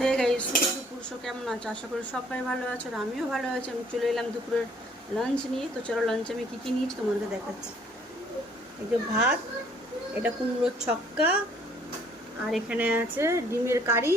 Hey guys দুপুর show কেমন আছে? আশা করি সবাই ভালো আছে আর আমিও ভালো আছি। আমি চলে এলাম দুপুরের লাঞ্চ নিয়ে। তো চলো লাঞ্চে আমি কী কী নিয়েছি তোমাদের দেখাচ্ছি। এই যে ভাত, এটা কুমড়োর ছক্কা, আর এখানে আছে ডিমের কারি,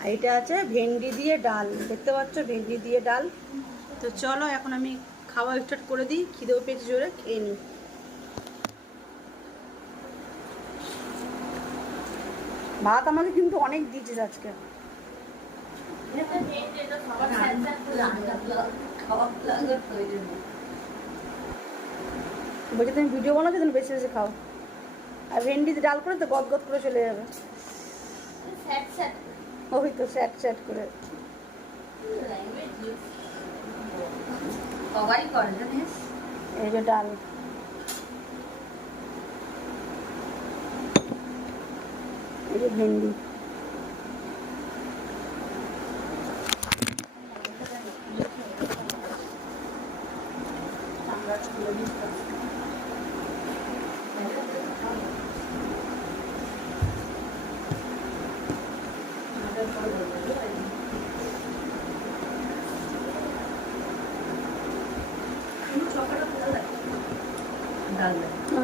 আর এটা আছে ভেন্ডি দিয়ে ডাল। দেখতে পাচ্ছ? ভেন্ডি দিয়ে ডাল। তো চলো এখন আমি খাওয়া স্টার্ট করে দিই। খিদেও পেয়েছি জোরে, খেয়ে নিই। ভাত আমাকে কিন্তু অনেক দিয়েছিস আজকে। বলছি তুমি ভিডিও বানাচ্ছো তুমি বেশি বেশি খাও। আর ভেন্ডি ডাল করে তো গদ গদ করে চলে যাবে। ওই তো স্যাট স্যাট করে। এই যে ডাল। এই যে ভেন্ডি ডাল দেয়। হুম, যাচ্ছে রেখেছিস স্যাট স্যাট চলে যাচ্ছে ওই জন্য তুমি নাতে নাতে উঠে দিতে নুন লাগে তো শুনলাম না একদম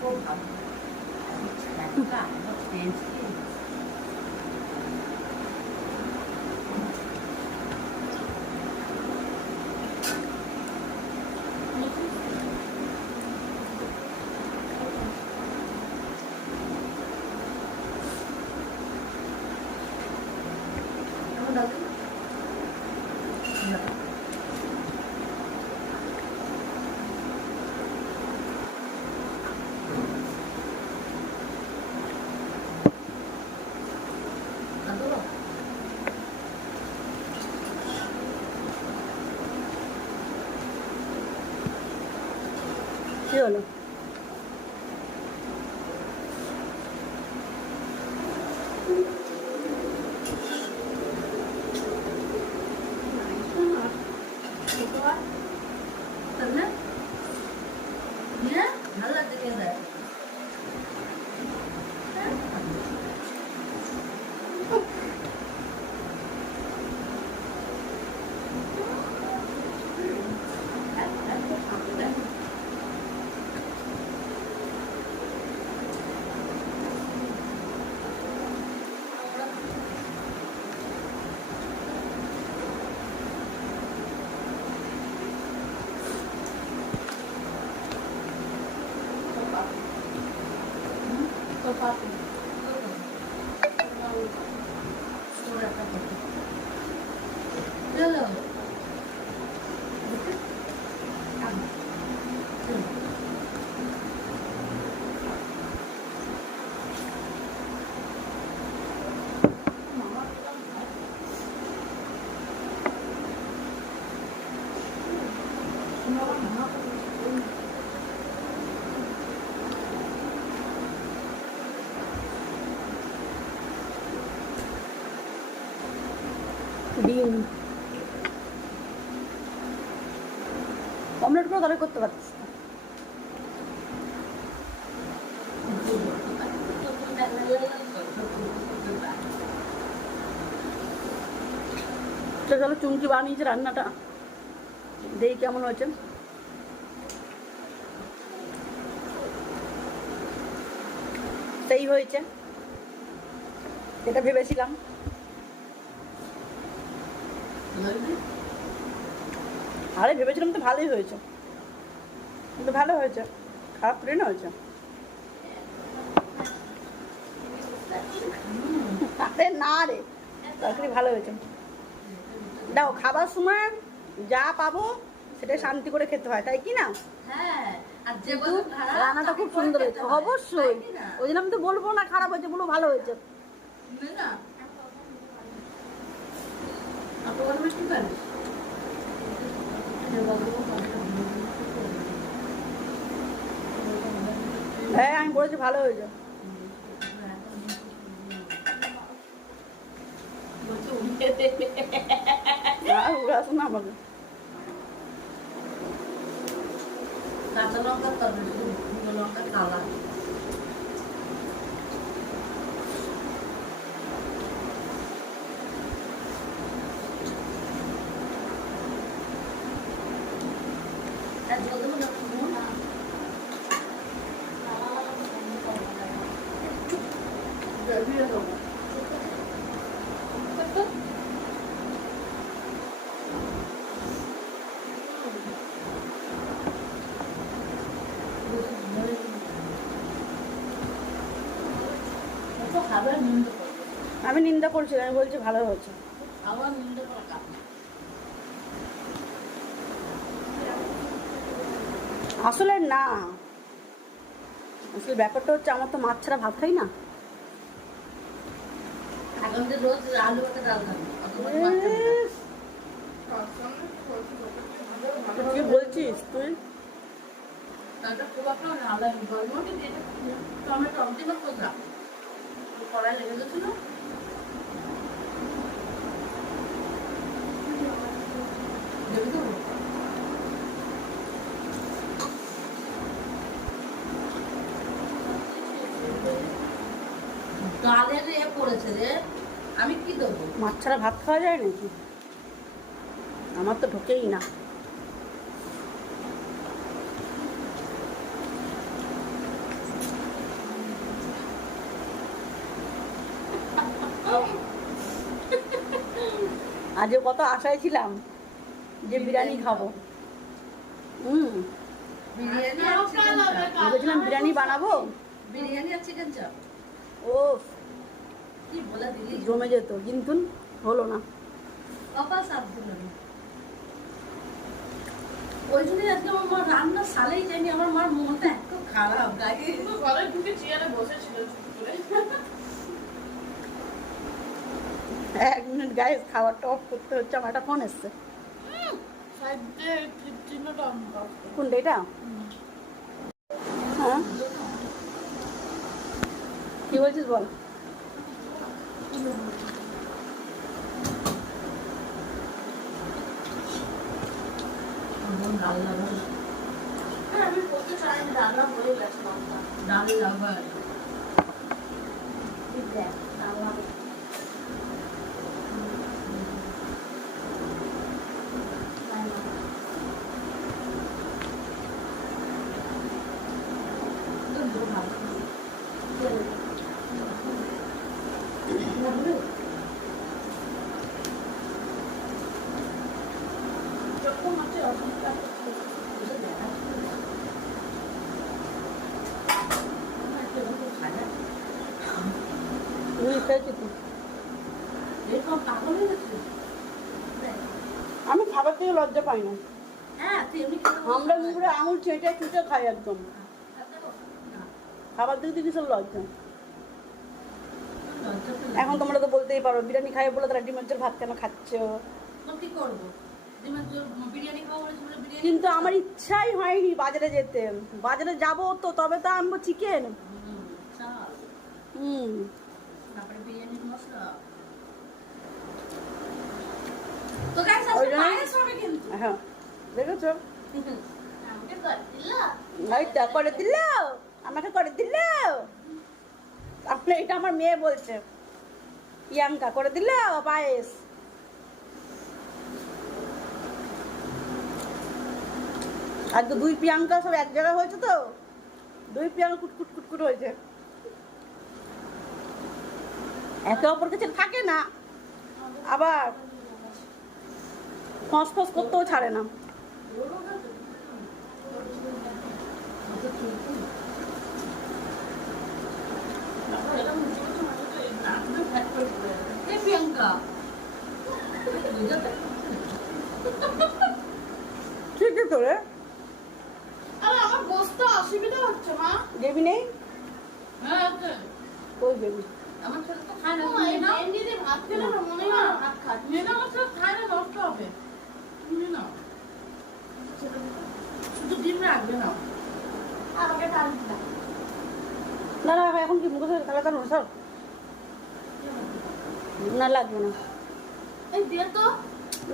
খুব ভালো একটা টেস্টি কেমন ডাল দেবো? না। ডাল দেবো? কি হলো তাহলে? নিয়ে ভালো লাগছে খেতে। চলো ডিম অমলেট করতে পারতিস না। চুমকি বানিয়েছে রান্নাটা, দেখি কেমন হয়েছে। সেই হয়েছে, এটা ভেবেছিলাম। আরে ভেবেছিলাম তো ভালোই হয়েছে। কিন্তু ভালো হয়েছে। খারাপ ট্রেন হয়েছে। তাতে না রে তরকারি ভালো হয়েছে। দেখো খাবার সময় যা পাবো সেটা শান্তি করে খেতে হয় তাই কি না? রান্নাটা খুব সুন্দর হয়েছে অবশ্যই। ওই জন্য আমি তো বলব না খারাপ হয়েছে বলব ভালো হয়েছে। না। ভালো হয়েছে আর ভালো আমাকে। কাঁচা লঙ্কা তরকারি লঙ্কা কালা খাবার নিন্দ করবে আমি নিন্দা করছি আমি বলছি ভালো হয়েছে আসলে না। আসলে ব্যাপারটা হচ্ছে আমার তো মাছ ছাড়া ভাত খাই না এখন যে রোজ আলু ভাতে ডাল খাবে অথবা ভাত খাবে না। কি বলছিস তুই? কোথা কড়াই লেগে গেছিল। দেখে দেবো ডালের এ পড়েছে রে। আমি কি দেবো? মাছ ছাড়া ভাত খাওয়া যায় নাকি? আমার তো ঢোকেই না। আজকে কত আশায় ছিলাম যে বিরিয়ানি খাব। হুম। বিরিয়ানি বিরিয়ানি বানাবো। বিরিয়ানি আর চিকেন চাপ ও জমে যেত কিন্তু হলো না। ওই জন্যই আজকে আমার মা রান্না সালেই যায়নি আমার মার মনটা এত খারাপ গায়ে ঘরে ঢুকে চেয়ারে বসেছিল এক মিনিট গায়ে খাবারটা অফ করতে হচ্ছে আমার একটা ফোন এসছে। কোনটা এটা? হ্যাঁ? কি বলছিস বল? ডাল লঙ্কা ডাল লাগার দেখ রান্না যখন আছে অসুবিধা তুই খেয়েছি তুই এরকম পাগল হয়ে গেছে আমি খাবার থেকে লজ্জা পাই না। হ্যাঁ আমরা। মুখে আঙুল চেটে চুটে খাই একদম। খাবার দিকে দিকে সব লজ্জা। এখন তোমরা তো বলতেই পারো বিরিয়ানি খাই বলে তারা ডিমের ভাত কেন খাচ্ছ? কিন্তু আমার ইচ্ছাই হয়নি বাজারে যেতে। বাজারে যাব তো তবে তো আনব চিকেন হুম, চাল হুম তারপরে বিরিয়ানির মশলা তো গাইস ওই আজকে জন্যই- পায়েস হবে কিন্তু হ্যাঁ। দেখেছ? কর দিলা? এইটা করে দিল? আমাকে করে দিল? আপনি এটা আমার মেয়ে বলছে। প্রিয়াঙ্কা করে দিল পায়েস? আর তো দুই প্রিয়াঙ্কা সব এক জায়গায় হয়েছে তো? দুই প্রিয়াঙ্কা কুটকুট কুটকুট হয়েছে। একে অপরকে ছেড়ে থাকে না। আবার ফস ফস করতেও ছাড়ে না। ঠিকই তো রে। আরে আমার বসতে অসুবিধা হচ্ছে মা। দেবী নেই? হ্যাঁ ওই দেবী আমার ছেলে তো খায় না ভাত খেলে মনে হয় ভাত খাচ্ছে মেয়েটা আমার ছেলে খায় না নষ্ট হবে তুমি না শুধু ডিম রাখবে না না এখন কি মুখে চালু সর। না লাগবে না। এই দে তো।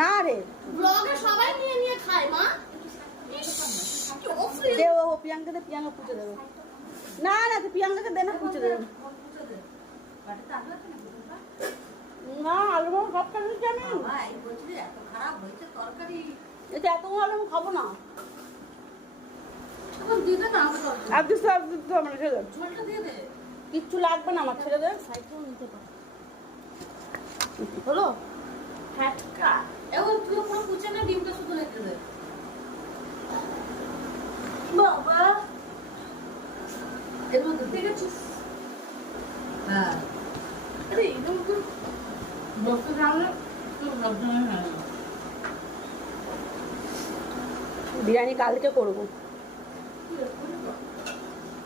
না রে। ব্লগে সবাই নিয়ে নিয়ে খায় মা। ইস, কি অফ্রি। দে ও দেবে। না না তুই দে না পুজো দেবে। না আলু মাম সব খাবি কি আমি এটা এত আমি খাব না এখন দিতে না আমার দরকার। আর দিস আর দিস আমার ছেড়ে দে। ঝোলটা দিয়ে দে। কিচ্ছু লাগবে না আমার ছেড়ে দে। সাইকেল নিতে পারো। হলো? হ্যাটকা। এখন তুই পুরো কুচে না ডিমটা শুধু রেখে দে বাবা। এর মধ্যে দেখেছিস হ্যাঁ। আরে এরকম তো হয় না। বিরিয়ানি কালকে করব।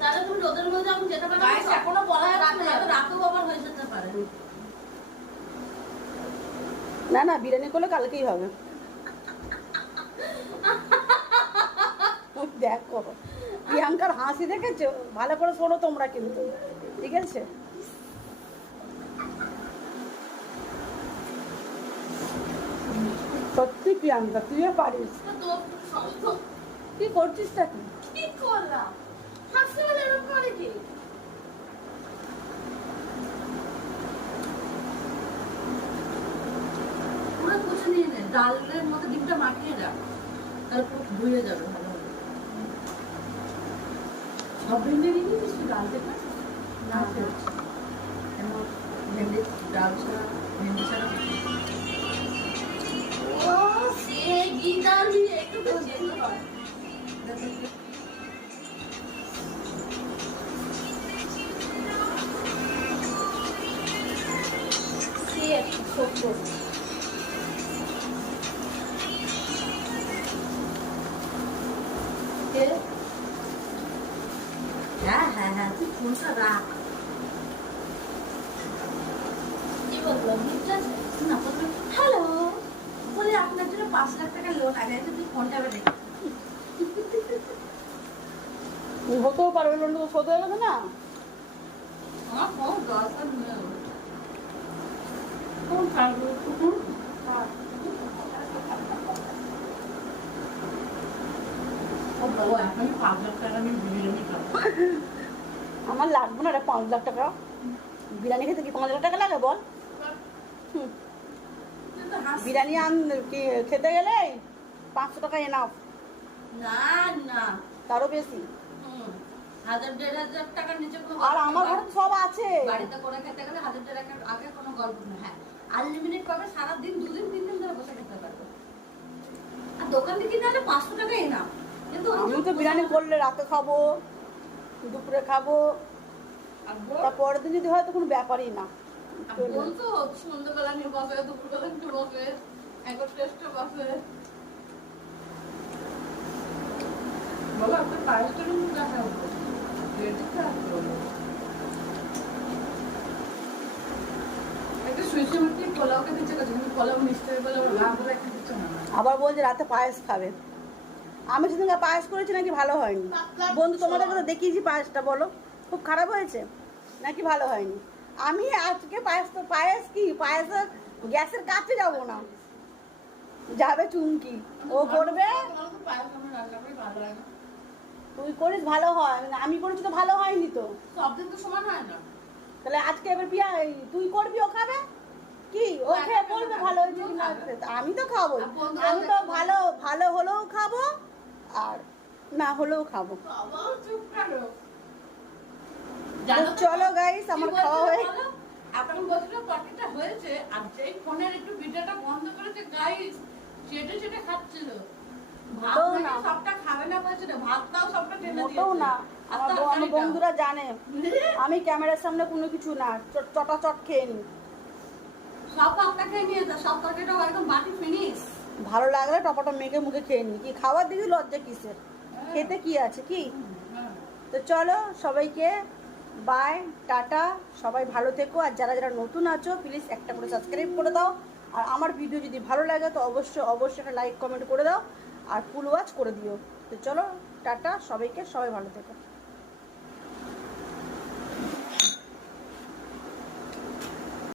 তাহলে তুমি রোদের মধ্যে আমি যেতে পারো এখনও বলা যাচ্ছে না। রাতেও আবার হয়ে যেতে পারে। না না বিরিয়ানি করলে কালকেই হবে। দেখ করো প্রিয়াঙ্কার হাসি দেখেছ? ভালো করে শোনো তোমরা কিন্তু ঠিক আছে? সত্যি প্রিয়াঙ্কা তুইও পারিস। কি করছিস তা কি কি করলাম? হাসতে গেলে এরকম করে কি? পুরো কুচে নিয়ে নে ডালের মধ্যে ডিমটা মাখিয়ে রাখ তারপর ধুয়ে যাবে ভালোভাবে। সব ভেন্ডি নিয়ে তুই ডাল থেকে না ফেলছি এমন ভেন্ডি ডাল ছাড়া ভেন্ডি ছাড়া ও সে গীতা একটু যেতে হয়? হ্যাঁ হ্যাঁ হ্যাঁ তুই ফোনটা রাখ কি বলব না হ্যালো বলে আপনার জন্য পাঁচ লাখ টাকা লোন আগে তুই ফোনটা রেখে হতেও পারবে লোনটা তো শোধ হয়ে গেছে না? আমার বিরিয়ানি খাব। আমার লাগবে না রে পাঁচ লাখ টাকা। বিরিয়ানি খেতে কি পাঁচ লাখ টাকা লাগে বল? বিরিয়ানি আন কি খেতে গেলে পাঁচশো টাকা এনাফ না না। তারও বেশি? হাজার দেড় হাজার টাকার নিচে আর আমার ঘরে সব আছে। বাড়িতে করে খেতে গেলে হাজার দেড় হাজার আগে কোনো গল্প নেই। হ্যাঁ আনলিমিটেড পাবে সারাদিন দুদিন তিন দিন ধরে বসে খেতে পারবে। আর দোকান থেকে নাহলে পাঁচশো টাকাই না কিন্তু আমি তো বিরিয়ানি করলে রাতে খাব দুপুরে খাব। তার পরের দিন যদি হয় তো কোনো ব্যাপারই না। সন্ধ্যাবেলা নিয়ে বসে দুপুরবেলা একটু বসে একবার টেস্টে বসে বাবা আপনার পায়েসটা কিন্তু দেখা হতো রেডি একটা সুইচে মধ্যে পোলাওকে দিচ্ছে কাছে কিন্তু পোলাও আবার বলছে রাতে পায়েস খাবে। আমি সেদিনকে পায়েস করেছি নাকি ভালো হয়নি? বন্ধু তোমাদেরকে তো দেখিয়েছি পায়েসটা বলো। খুব খারাপ হয়েছে? নাকি ভালো হয়নি? আমি আজকে পায়েস তো পায়েস কি? পায়েসের গ্যাসের কাছে যাব না। যাবে চুমকি। ও করবে? তুই করিস ভালো হয় আমি করেছি তো ভালো হয়নি তো। সব দিন তো সমান হয় না। তাহলে আজকে এবার এই তুই করবি ও খাবে? কি? ও খেয়ে বলবে ভালো হয়েছে কি না হয়েছে। আমি তো খাব আমি তো ভালো ভালো হলেও খাব আর না হলেও খাব। চলো গাইস আমার খাওয়া হয়ে আপনার বলছিল পকেটটা হয়েছে আর যেই ফোনের একটু ভিডিওটা বন্ধ করেছে গাইস চেটে চেটে খাচ্ছিল। মোটেও না। আমার আমার বন্ধুরা জানে আমি ক্যামেরার সামনে কোনো কিছু না চটাচট খেয়ে নি। ভালো লাগলে টপাটা মেখে মুখে খেয়ে নি। কি খাবার দিকে লজ্জা কিসের? খেতে কি আছে কি? তো চলো সবাইকে বাই টাটা। সবাই ভালো থেকো। আর যারা যারা নতুন আছো প্লিজ একটা করে সাবস্ক্রাইব করে দাও। আর আমার ভিডিও যদি ভালো লাগে তো অবশ্যই অবশ্যই একটা লাইক কমেন্ট করে দাও। আর ফুল ওয়াচ করে দিও। তো চলো টাটা সবাইকে সবাই ভালো থেকো।